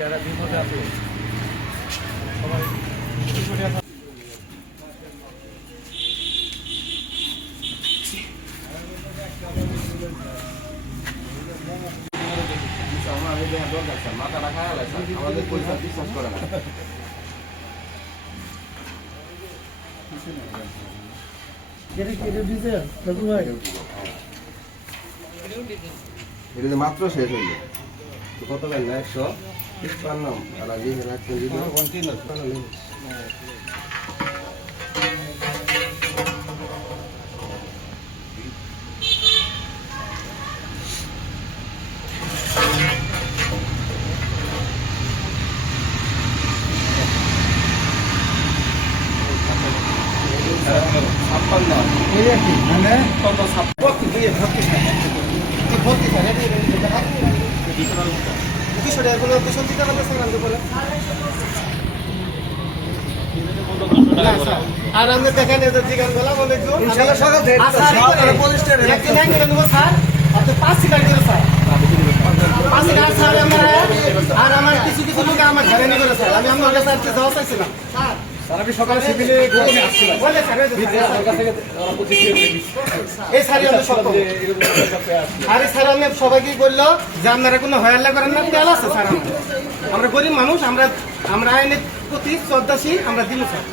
যারা বিপদে আছে সবাই বিপদে আছে। মাথা রাখা আমাদের পয়সা বিশ্বাস করে না। এটা মাত্র শেষ হইল কত না 156 আর আগে আর আমরা দেখেন এদের জিগান বলা বলে একটু ইনশাআল্লাহ সকাল থেকে পুলিশ স্টেশনে একদিন নাই করে দেব স্যার আপনি 5 সিগারেট দিন স্যার 5 সিগারেট স্যার আর আমার কিছু কিছু লোক আমার ঘরে নিয়ে গেল স্যার আমি আমার কাছে আসতে যাওয়া চাইছিলাম স্যার আমি সকালে সিভিলে গোপনে আসছিলাম বলে স্যার এই স্যার আমি সব আরে স্যার আমি সবাইকে বললো যে আপনারা কোনো হয়াল্লা করেন না তেল আছে স্যার আমরা গরিব মানুষ আমরা আইনের প্রতি শ্রদ্ধাশীল আমরা দিল স্যার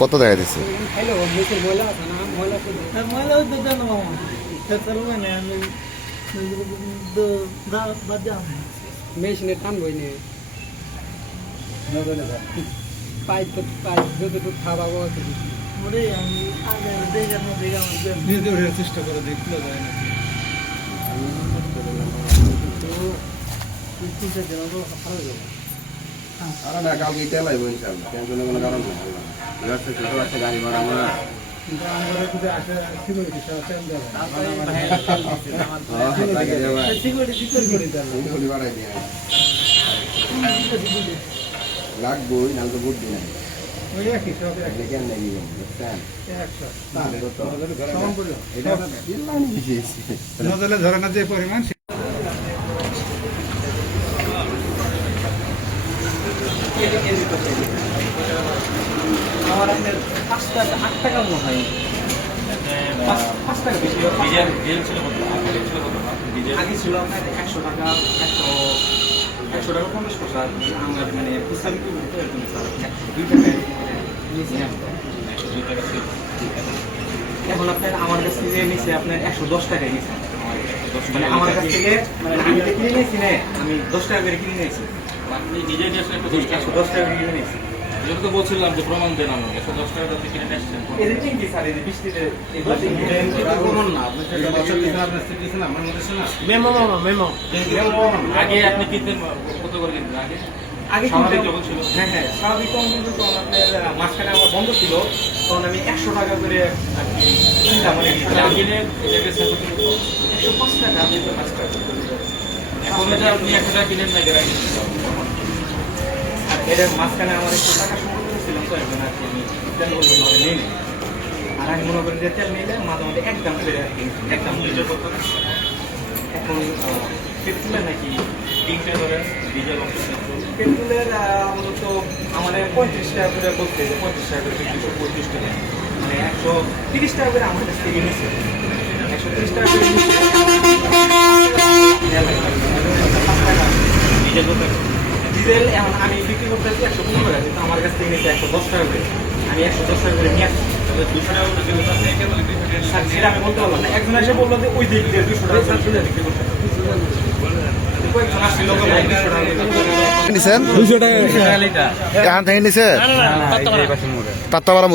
কত দেখা দিচ্ছে মেশিনে টানবই নে পাইপ তো পাইপ যতটুকু খাওয়াবো চেষ্টা করে দেখতে যায় না আরে না কালকে তেল আইব ইনশাআল্লাহ টেনশনের কোনো কারণ নেই আল্লাহ ছোট একটা গাড়ি ভাড়া আমরা লাগবই নাহলে তো বুদ্ধি নাই কেন নেই বুঝছেন ধরে না যে পরিমাণ আমার আপনার 8 টাকা মনে হয় 5 টাকা বেশি আগে ছিল আপনার 100 টাকা 100 টাকা 50 পয়সা আমার মানে পুস্তক এখন আপনার আমার কাছ থেকে নিচে আপনার 110 টাকায় নিয়েছে মানে আমার কাছ থেকে মানে আমি কিনে নিয়েছি না আমি 10 টাকা করে কিনে নিয়েছি আপনি নিজে নিয়ে আসলে 110 টাকা করে কিনে নিয়েছি যেটা তো বলছিলাম যে প্রমাণ দেন আমাকে 10 টাকা দিয়ে কিনে নিয়েছেন এদের ঠিক কি স্যার এদের বৃষ্টিতে প্রমাণ না আপনি বছর দিয়েছেন আমার মধ্যে শোনা মেমো আগে আপনি কিনতেন কত করে কিনতেন আগে আগে স্বাভাবিক যখন ছিল হ্যাঁ হ্যাঁ স্বাভাবিক কম কিন্তু তখন আপনার মাঝখানে আমার বন্ধ ছিল তখন আমি 100 টাকা করে আর কি কিনতাম মানে কিনে এটাকে 105 টাকা আপনি তো 5 টাকা এখন যে আপনি 1 টাকা কিনেন না কেন আর এর মাঝখানে আমার একটু টাকা সংগ্রহ ছিলাম তো এখন আর কি আমি তেল বলবো ভাবে নেই আর আমি মনে করি যে তেল নিলে মাঝে মাঝে একদম করে আর কি একদম ডিজেল কত এখন পেট্রোলের নাকি কিনতে ধরেন ডিজেল অংশ পেট্রোলের মূলত আমাদের 35 টাকা করে বলতে যে 35 টাকা করে 235 টাকা মানে 130 টাকা করে আমার কাছ থেকে নিয়েছে 130 টাকা করে ডিজেল কত ডিজেল এখন আমি বিক্রি করতেছি 115 টাকা কিন্তু আমার কাছ থেকে নিয়েছে 110 টাকা করে আমি 110 টাকা করে নিয়ে আসছি 200 টাকা করে দিলে তাতে কে বলে 200 টাকা স্যার সেটা আমি বলতে পারলাম না একজন এসে বললো যে ওই দিক দিয়ে 200 টাকা করে বিক্রি করতে কয়েকজন আসছিল নিছেন 200 টাকা এখান থেকে নিছে তাত্তাপাড়া